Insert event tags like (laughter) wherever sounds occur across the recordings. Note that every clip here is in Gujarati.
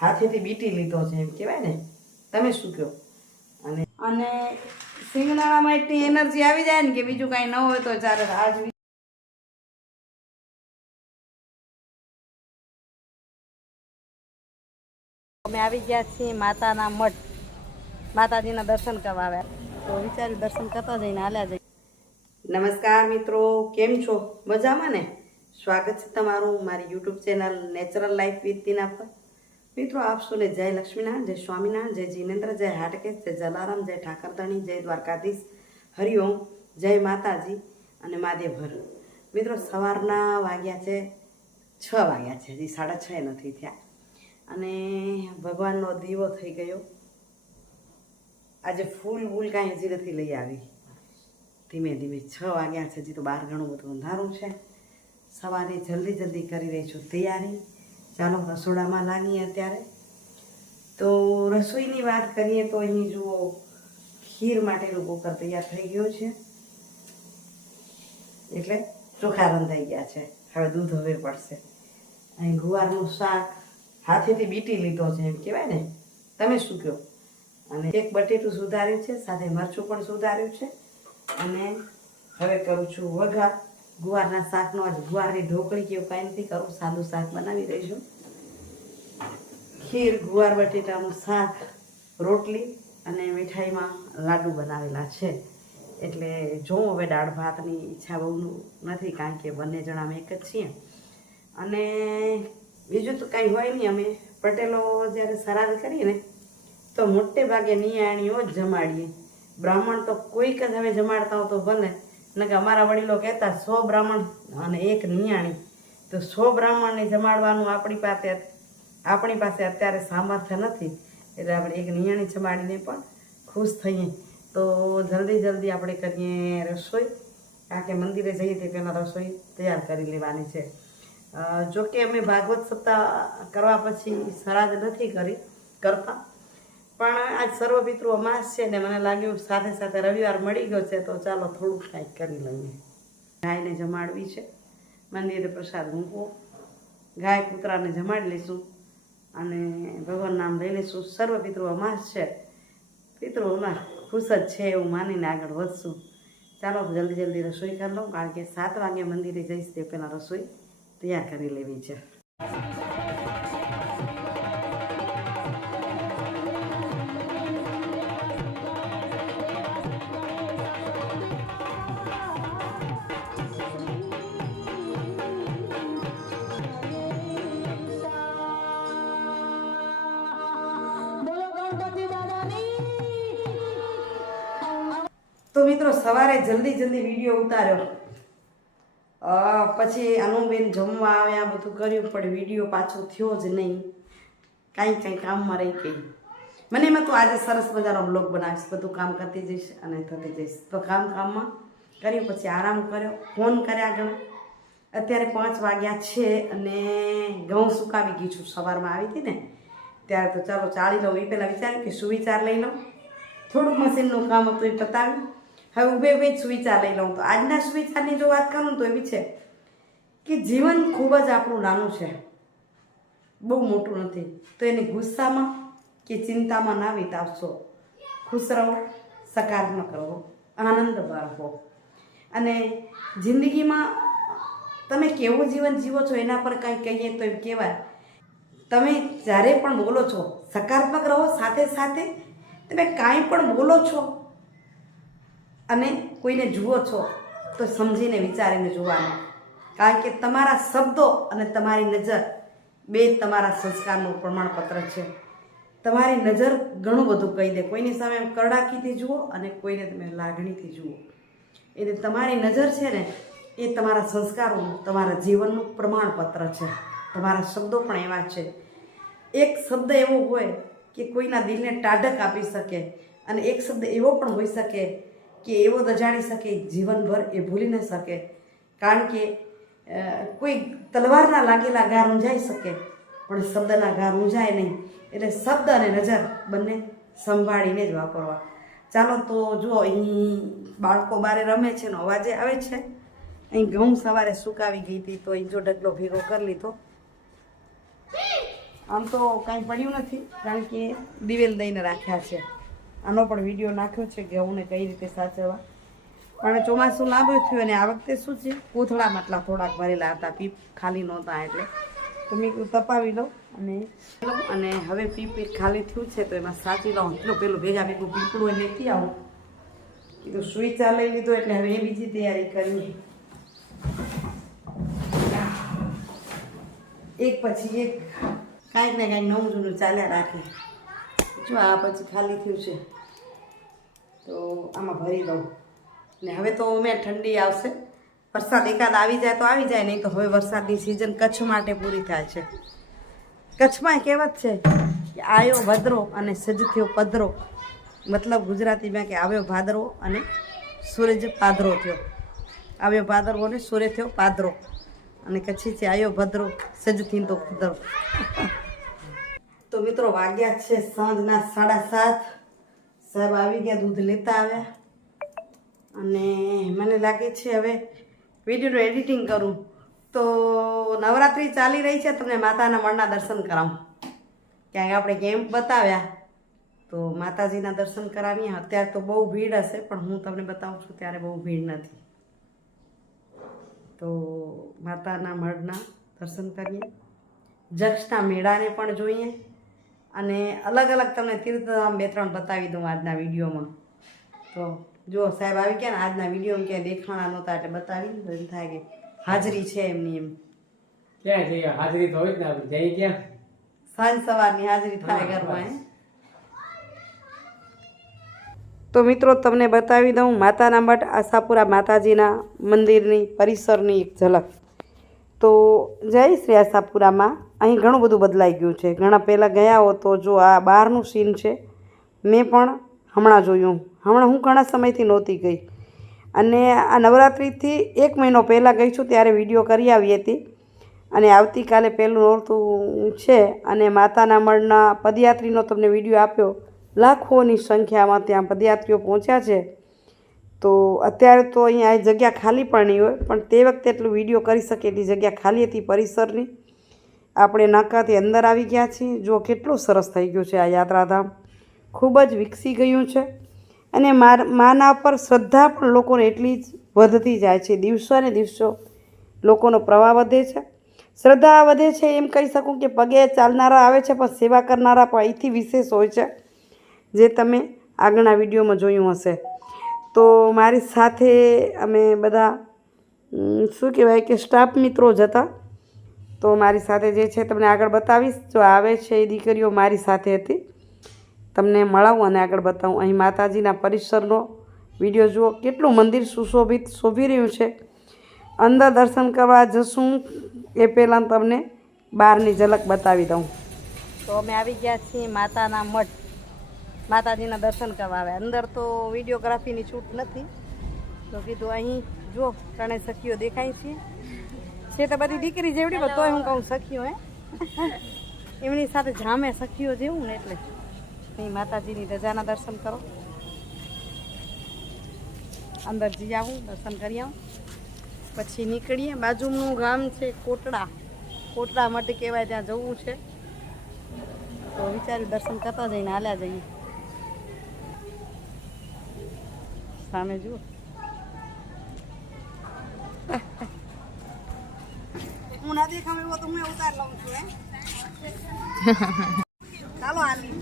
હાથેથી બીટી લીધો છે એમ કહેવાય ને. તમે શું કહો? અને અને સિંગદાણામાં એટલી એનર્જી આવી જાય ને કે બીજું કાંઈ ન હોય તો ચાલે આજ અમે આવી ગયા છીએ માતાના મઠ. માતાજીના દર્શન કરવા આવ્યા. તો વિચાર્યું દર્શન કરતા જઈને હાલ્યા જઈએ. નમસ્કાર મિત્રો, કેમ છો? મજામાં ને? સ્વાગત છે તમારું મારી YouTube channel natural life with Tina પર. મિત્રો, આપ સૌને જય લક્ષ્મીનારાયણ, જય સ્વામિનારાયણ, જય જીનેન્દ્ર, જય હાટકેશ, જય જલારામ, જય ઠાકરધણી, જય દ્વારકાધીશ. હરિઓમ જય માતાજી અને મહાદેવહર મિત્રો, સવારના વાગ્યા છે, છ વાગ્યા છે, હજી સાડા છ નથી થયા. અને ભગવાનનો દીવો થઈ ગયો. આજે ફૂલ વૂલ કાંઈ હજી નથી લઈ આવી. ધીમે ધીમે છ વાગ્યા છે, હજી તો બહાર ઘણું બધું અંધારું છે. સવારે જલ્દી જલ્દી કરી રહી છું તૈયારી. ચાલો રસોડામાં લાગીએ અત્યારે. તો રસોઈની વાત કરીએ તો અહીં જુઓ, ખીર માટેનું કુકર તૈયાર થઈ ગયું છે. એટલે ચોખા રંધાઈ ગયા છે. હવે દૂધ હવે પડશે. અહીં ગુવારનું શાક હાથેથી બીટી લીધો છે એમ કહેવાય ને. તમે શું કહો? અને એક બટેટું સુધાર્યું છે, સાથે મરચું પણ સુધાર્યું છે. અને હવે કરું છું વઘાર. ગુવારના શાકનો આજ ગુવારની ઢોકળી કેવું કાંઈ નથી કરું, સાદું શાક બનાવી દઈશું. ખીર, ગુવાર, બટેટાનું શાક, રોટલી અને મીઠાઈમાં લાડુ બનાવેલા છે. એટલે જોઉં હવે દાળ ભાતની ઈચ્છા બહુ નથી, કારણ કે બંને જણા અમે એક જ છીએ. અને બીજું તો કાંઈ હોય નહીં, અમે પટેલો જ્યારે સરાદ કરીએ ને, તો મોટે ભાગે નિયાણીઓ જ જમાડીએ. બ્રાહ્મણ તો કોઈક જ હવે જમાડતા હો તો ભલે. ને કે અમારા વડીલો કહેતા, સો બ્રાહ્મણ અને એક નિયાણી. તો સો બ્રાહ્મણને જમાડવાનું આપણી પાસે આપણી પાસે અત્યારે સામર્થ્ય નથી. એટલે આપણે એક નિયાણી જમાડીને પણ ખુશ થઈએ. તો જલ્દી જલ્દી આપણે કરીએ રસોઈ. કારણ કે મંદિરે જઈએ તે પહેલાં રસોઈ તૈયાર કરી લેવાની છે. જોકે અમે ભાગવત સપ્તાહ કરવા પછી શ્રાદ્ધ નથી કરી, કરતા. પણ આજ સર્વપિતૃ અમાસ છે ને મને લાગ્યું સાથે સાથે રવિવાર મળી ગયો છે તો ચાલો થોડુંક કાંઈક કરી લઈએ. ગાયને જમાડવી છે. મંદિરે પ્રસાદ મૂકવો. ગાય કૂતરાને જમાડી લઈશું અને ભગવાન નામ લઈ લઈશું સર્વપિતૃ અમાસ છે. પિતૃઓમાં ખુશ જ છે એવું માનીને આગળ વધશું. ચાલો જલ્દી જલ્દી રસોઈ કરી લઉં, કારણ કે સાત વાગે મંદિરે જઈશ તે પહેલાં રસોઈ તૈયાર કરી લેવી છે. તો મિત્રો, સવારે જલ્દી જલ્દી વીડિયો ઉતાર્યો. પછી અનુબેન જમવા આવ્યા બધું કર્યું, પણ વીડિયો પાછો થયો જ નહીં. કાંઈ કાંઈ કામમાં રહી ગઈ. મને એમાં તું આજે સરસ મજાનો બ્લોગ બનાવીશ, બધું કામ કરતી જઈશ અને થતી જઈશ. તો કામ કામમાં કર્યું, પછી આરામ કર્યો, ફોન કર્યા ઘણા. અત્યારે પાંચ વાગ્યા છે અને ઘઉં સુકાવી ગઈ છું. સવારમાં આવી હતી ને, ત્યારે તો ચાલો ચાલી લઉં. એ પહેલાં વિચાર્યું કે સુવિચાર લઈ લઉં. થોડુંક મશીનનું કામ હતું એ પતાવ્યું હવે ઊભે ઊભે જ સુવિચાર લઈ લઉં તો. આજના સુવિચારની જો વાત કરું તો એવી છે કે જીવન ખૂબ જ આપણું નાનું છે. બહુ મોટું નથી. તો એને ગુસ્સામાં કે ચિંતામાં ના વિતાવશો. ખુશ રહો, સકારાત્મક રહો, આનંદ રહો અને જિંદગીમાં તમે કેવું જીવન જીવો છો એના પર કંઈ કહીએ તો એમ કહેવાય. તમે જ્યારે પણ બોલો છો, સકારાત્મક રહો સાથે સાથે તમે કાંઈ પણ બોલો છો અને કોઈને જુઓ છો તો સમજીને વિચારીને જોવાનું. કારણ કે તમારા શબ્દો અને તમારી નજર બે તમારા સંસ્કારનું પ્રમાણપત્ર છે. તમારી નજર ઘણું બધું કહી દે. કોઈની સામે કરડાકીથી જુઓ અને કોઈને તમે લાગણીથી જુઓ. એટલે તમારી નજર છે ને, એ તમારા સંસ્કારોનું, તમારા જીવનનું પ્રમાણપત્ર છે. તમારા શબ્દો પણ એવા છે. એક શબ્દ એવો હોય કે કોઈના દિલને ટાઢક આપી શકે અને એક શબ્દ એવો પણ હોઈ શકે કે એવો દજાડી શકે, જીવનભર એ ભૂલી ન શકે. કારણ કે કોઈ તલવારના લાગેલા ગાર રૂંઝાઈ શકે, પણ શબ્દના ગાર રૂંઝાય નહીં. એટલે શબ્દ અને નજર બંને સંભાળીને જ વાપરવા. ચાલો તો જુઓ, અહીં બાળકો બારે રમે છે ને અવાજે આવે છે. અહીં ઘઉં સવારે સુકાવી ગઈ હતી, તો અહીં જો ડગલો ભેગો કરી લીધો. આમ તો કાંઈ પડ્યું નથી, કારણ કે દિવેલ દઈને રાખ્યા છે. આનો પણ વીડિયો નાખ્યો છે ઘઉંને કઈ રીતે સાચવવા. પણ ચોમાસું લાંબુ થયું અને આ વખતે શું છે? કોથળા માટલા થોડાક ભરેલા હતા, પીપ ખાલી નહોતા એટલે. તો મેં તપાવી લઉં અને અને હવે પીપ ખાલી થયું છે તો એમાં સાચી લઉં. એટલું પેલું ભેગા ભેગું પીપળું લેતી આવું. કીધું સુઈ ચા લઈ લીધો એટલે હવે એ બીજી તૈયારી કરી. એક પછી એક. કાંઈક ને કાંઈક નવું જૂનું ચાલ્યા રાખે. જો આ પછી ખાલી થયું છે. તો આમાં ભરી દઉં. ને હવે તો મેં ઠંડી આવશે. વરસાદ એકાદ આવી જાય તો આવી જાય, નહીં તો હવે વરસાદની સિઝન કચ્છ માટે પૂરી થાય છે. કચ્છમાં કહેવત છે કે આયો ભદ્રો અને સજ થયો પધરો. મતલબ ગુજરાતીમાં કે આવ્યો ભાદરો અને સૂરજ પાદરો થયો. આવ્યો ભાદરો અને સૂર્ય થયો પાદરો અને કચ્છી છે આયો ભદ્રો સજ થઈને તો પધરો. તો મિત્રો વાગ્યા છે સાંજના સાડા સાત. સાહેબ આવી ગયા દૂધ લેતા આવ્યા. અને મને લાગે છે હવે વિડીયોનું એડિટિંગ કરું. તો નવરાત્રિ ચાલી રહી છે, તમને માતાના મળના દર્શન કરાવું. ક્યાંક આપણે કેમ્પ બતાવ્યા? તો માતાજીના દર્શન કરાવીએ. અત્યારે તો બહુ ભીડ હશે, પણ હું તમને બતાવું છું, ત્યારે બહુ ભીડ નથી. તો માતાના મળના દર્શન કરીએ. જક્ષના મેળાને પણ જોઈએ. અને અલગ અલગ તમને તીર્થધામ બે ત્રણ બતાવી દઉં આજના વિડીયોમાં. તો જો સાહેબ આવી ગયા ને આજના વિડીયોમાં ક્યાંય દેખાણા નહોતા એટલે બતાવી એમ થાય કે હાજરી છે એમની એમ. ક્યાં જઈએ હાજરી તો હોય જ ને આપણે. જઈ ક્યાં? સાંજ સવારની હાજરી થાય ઘરમાં એમ તો મિત્રો તમને બતાવી દઉં માતાના મઠ આશાપુરા માતાજીના મંદિરની પરિસરની એક ઝલક. તો જય શ્રી આશાપુરામાં. અહીં ઘણું બધું બદલાઈ ગયું છે. ઘણા પહેલાં ગયા હો તો જો આ બહારનું સીન છે, મેં પણ હમણાં જોયું. હમણાં હું ઘણા સમયથી નહોતી ગઈ. અને આ નવરાત્રિથી એક મહિનો પહેલાં ગઈ છું ત્યારે વીડિયો કરી આવી હતી. અને આવતીકાલે પહેલું નોરતું છે અને માતાના મળના પદયાત્રીનો તમને વીડિયો આપ્યો. લાખોની સંખ્યામાં ત્યાં પદયાત્રીઓ પહોંચ્યા છે. તો અત્યારે તો અહીંયા જગ્યા ખાલી પણ નહીં હોય, પણ તે વખતે એટલું વીડિયો કરી શકે એટલી જગ્યા ખાલી હતી પરિસરની. આપણે નાકાથી અંદર આવી ગયા છીએ. જો કેટલું સરસ થઈ ગયું છે આ યાત્રાધામ. ખૂબ જ વિકસી ગયું છે અને માના પર શ્રદ્ધા પણ લોકોને એટલી જ વધતી જાય છે. દિવસો ને દિવસો લોકોનો પ્રવાહ વધે છે. શ્રદ્ધા વધે છે એમ કહી શકું કે પગે ચાલનારા આવે છે પણ સેવા કરનારા પણ અહીંથી વિશેષ હોય છે, જે તમે આગળના વિડીયોમાં જોયું હશે. તો મારી સાથે અમે બધા શું કહેવાય કે સ્ટાફ મિત્રો જ હતા. તો મારી સાથે જે છે તમને આગળ બતાવીશ. જો આવે છે એ દીકરીઓ મારી સાથે હતી. તમને મળાવું અને આગળ બતાવું. અહીં માતાજીના પરિસરનો વીડિયો જુઓ. કેટલું મંદિર સુશોભિત, શોભી રહ્યું છે. અંદર દર્શન કરવા જશું એ પહેલાં તમને બહારની ઝલક બતાવી દઉં. તો અમે આવી ગયા છીએ માતાના મઠ. માતાજીના દર્શન કરવા આવ્યા અંદર તો વિડીયોગ્રાફીની છૂટ નથી. તો કીધું અહીં જો ત્રણેય સખીઓ દેખાય છે. છે તો બધી દીકરી જેવડી પણ તોય હું કહું સખીઓ, હે? એમની સાથે જામે સખીઓ જેવું ને એટલે. અહીં માતાજીની રજાના દર્શન કરો. અંદર જઈ આવું, દર્શન કરી આવું. પછી નીકળીએ. બાજુનું ગામ છે કોટડા. કોટડા માટે કહેવાય, ત્યાં જવું છે. તો વિચાર્યું દર્શન કરતા જઈને હાલ્યા જઈએ. સામે જુઓ. હું ના દેખાવ એવો તો હું ઉતાર લઉં છું (laughs) ચાલો હાલી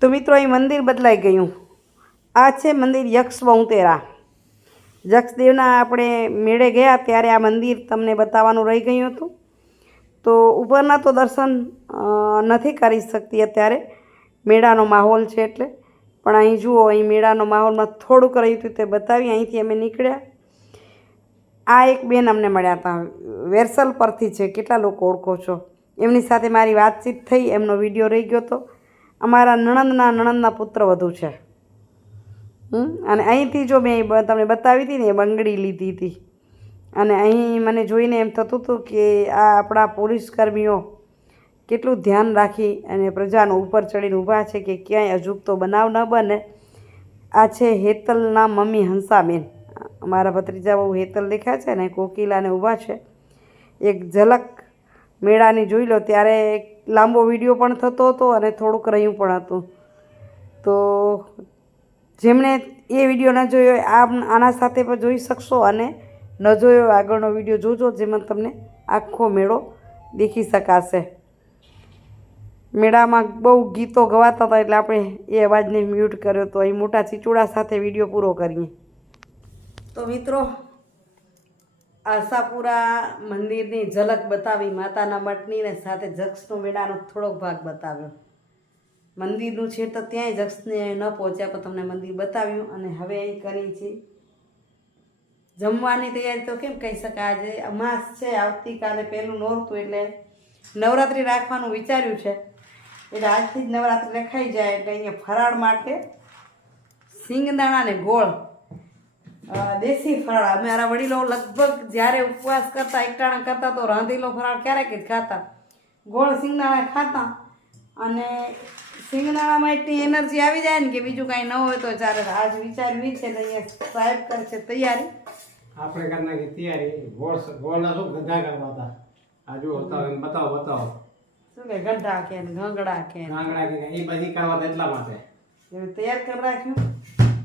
તો મિત્રો અહીં મંદિર બદલાઈ ગયું. આ છે મંદિર યક્ષ વંતેરા યક્ષદેવના આપણે મેળે ગયા ત્યારે આ મંદિર તમને બતાવવાનું રહી ગયું હતું. તો ઉપરના તો દર્શન નથી કરી શકતી અત્યારે. મેળાનો માહોલ છે એટલે. પણ અહીં જુઓ, અહીં મેળાનો માહોલમાં થોડુંક રહ્યું હતું તે બતાવી અહીંથી અમે નીકળ્યા. આ એક બેન અમને મળ્યા હતા. વેરસલ પરથી છે. કેટલા લોકો ઓળખો છો? એમની સાથે મારી વાતચીત થઈ, એમનો વીડિયો રહી ગયો હતો અમારા નણંદના નણંદના પુત્ર વધુ છે. અને અહીંથી જો મેં તમને બતાવી હતી ને, એ બંગડી લીધી હતી. અને અહીં મને જોઈને એમ થતું હતું કે આ આપણા પોલીસ કર્મીઓ કેટલું ધ્યાન રાખી અને પ્રજાનો ઉપર ચડીને ઊભા છે કે ક્યાંય અજુગતો બનાવ ન બને. આ છે હેતલના મમ્મી હંસાબેન. અમારા ભત્રીજા બહુ હેતલ દેખાય છે ને કોકિલાને ઊભા છે. એક ઝલક મેળાની જોઈ લો, ત્યારે લાંબો વીડિયો પણ થતો હતો અને થોડુંક રહ્યું પણ હતું. તો જેમણે એ વીડિયો ન જોયો આ આના સાથે પણ જોઈ શકશો અને ન જોયો આગળનો વીડિયો જોજો, જેમાં તમને આખો મેળો દેખી શકાશે. મેળામાં બહુ ગીતો ગવાતા હતા એટલે આપણે એ અવાજને મ્યુટ કર્યો તો અહીં મોટા ચીચુડા સાથે વીડિયો પૂરો કરીએ. તો મિત્રો, આશાપુરા મંદિરની ઝલક બતાવી માતાના મઠની ને સાથે જક્ષનો મેળાનો થોડોક ભાગ બતાવ્યો. મંદિરનું છે તો ત્યાંય જક્ષને ન પહોંચ્યા પણ તમને મંદિર બતાવ્યું અને હવે અહીં કરી છે જમવાની તૈયારી તો કેમ કહી શકાય? આજે અમાસ છે, આવતીકાલે પહેલું નોરતું એટલે નવરાત્રિ રાખવાનું વિચાર્યું છે. એટલે આજથી જ નવરાત્રિ રખાઈ જાય એટલે અહીંયા ફરાળ માટે સિંગદાણા ને ગોળ દેશી ફરાળ. અમારા વડીલો લગભગ જ્યારે ઉપવાસ કરતા, એકટાણા કરતા, તો રાંધેલો ફરાળ ક્યારેક જ ખાતા. ગોળ, સિંગદાણા ખાતા અને સિંગદાણામાં એટલી એનર્જી આવી જાય ને કે બીજું કાંઈ ન હોય તો ચાલે આજ વિચારવી છે ને અહીંયા સાહેબ કરશે તૈયારી. આપણે કરી નાખી તૈયારી. ગોળ ગોળના શું ગધા કરવા હતા આજુ બતાવો બતાવો. શું કે ગઢા કે ને ઘંગડા કે ને? કે એ બધી કરવા એટલા માટે એવું તૈયાર કરી રાખ્યું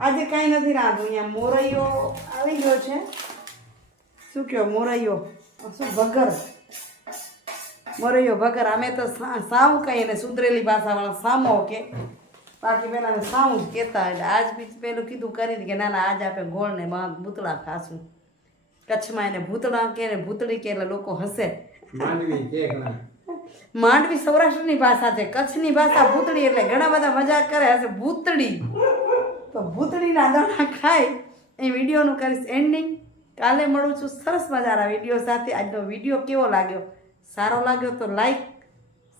આજે કાંઈ નથી રાંધું અહીંયા મોરૈયો આવી ગયો છે. શું કહો મોરૈયો? શું ભગર? મોરૈયો ભગર અમે તો સાવ કહીએ ને સુધરેલી ભાષાવાળા સામો કે. બાકી પહેલાં સાવ જ કહેતા એટલે આજ બી પેલું કીધું કરી કે ના ના આજ આપણે ગોળ ને બાંધ ભૂતળા ખાશું. કચ્છમાં એને ભૂતળા કે ને ભૂતળી કે એટલે લોકો હશે માંડવી કે માંડવી સૌરાષ્ટ્રની ભાષા છે કચ્છની ભાષા ભૂતળી એટલે ઘણા બધા મજાક કરે હશે ભૂતળી. તો ભૂતળીના દાણા ખાય એ વિડીયોનું કરીશ એન્ડિંગ કાલે મળું છું સરસ મજાના વીડિયો સાથે. આજનો વીડિયો કેવો લાગ્યો? સારો લાગ્યો તો લાઈક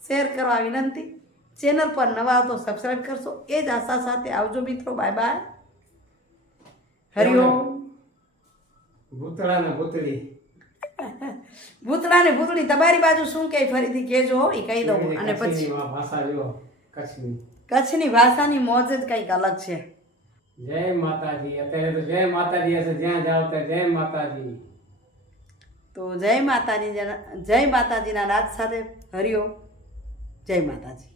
શેર કરવા વિનંતી. ચેનલ પર નવા આવતો તો સબસ્ક્રાઈબ કરશો. એ જ આશા સાથે આવજો મિત્રો. બાય બાય હરિઓમ ભૂતળા ને ભૂતળી. ભૂતળા ને ભૂતળી તમારી બાજુ શું કે ફરીથી કહેજો એ કહી દઉં અને પછી કચ્છની. ભાષાની મોજ જ કંઈક અલગ છે. જય માતાજી અત્યારે તો જય માતાજી હશે જ્યાં જાઓ ત્યાં જય માતાજી. તો જય માતાજી જય માતાજીના રાજ સાથે હરિયો જય માતાજી.